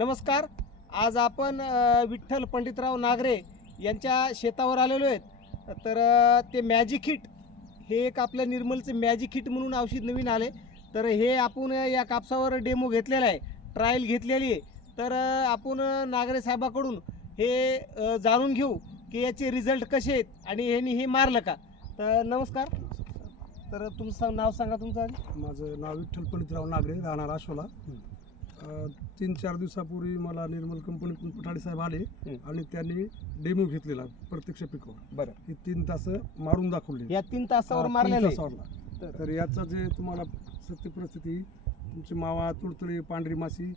नमस्कार. आज आपण विठ्ठल पंडितराव नागरे यांच्या शेतावर आलेलो आहेत. तर ते मॅजिक हिट हे एक आपल्या निर्मलचं मॅजिक हिट म्हणून औषध नवीन आले. तर हे आपण या कापसावर डेमो घेतलेला आहे, ट्रायल घेतलेली आहे. तर आपण नागरे साहेबाकडून हे जाणून घेऊ की याचे रिझल्ट कसे आहेत आणि ह्यांनी हे मारलं का. तर नमस्कार. तर तुमचं नाव सांगा. तुमचं माझं नाव विठ्ठल पंडितराव नागरे, राहणार आशोला. 3-4 दिवसापूर्वी मला निर्मल कंपनीतून पठाडे साहेब आले आणि त्यांनी डेमो घेतलेला प्रत्यक्ष पिकावर. बरं, हे 3 तास मारून दाखवले. या 3 तासावर मारलेलं आहे. तर याचं जे तुम्हाला सत्य परिस्थिती, तुमची मावा, तुडतुडी, पांढरी माशी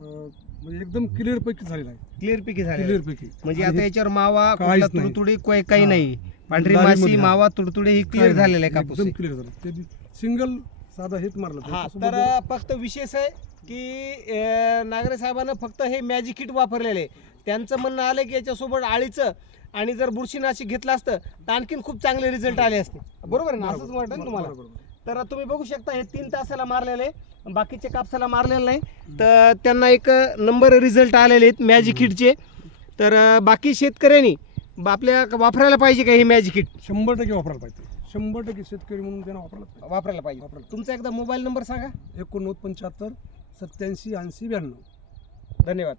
म्हणजे एकदम क्लिअर पैकी झालेला आहे. क्लिअर पैकी झाले. क्लिअर पैकी म्हणजे आता याच्यावर मावा, काहीच नाही. तुडतुडी काही नाही. पांढरी माशी, मावा, तुडतुडी ही क्लिअर झालेलं आहे कापूस. एकदम क्लिअर झालं. ते सिंगल साधा हेच मारलं. हा, तर फक्त विशेष आहे की नागरे साहेबांना फक्त हे मॅजिक किट वापरलेले आहे. त्यांचं म्हणणं आलं की याच्यासोबत आळीचं आणि जर बुरशीनाशक घेतलं असतं तर आणखीन खूप चांगले रिझल्ट आले असते. बरोबर आहे ना? असंच वाटतं ना तुम्हाला? तर तुम्ही बघू शकता हे 3 तासाला मारलेले, बाकीच्या कापसाला मारलेलं नाही. तर त्यांना एक नंबर रिझल्ट आलेले आहेत मॅजिक किटचे. तर बाकी शेतकऱ्यांनी आपल्या वापरायला पाहिजे का हे मॅजिक किट? 100% वापरायला पाहिजे. 100% शेतकरी म्हणून त्यांना वापरायला पाहिजे. तुमचा एकदा मोबाईल नंबर सांगा. 89 75 87 80 92. धन्यवाद.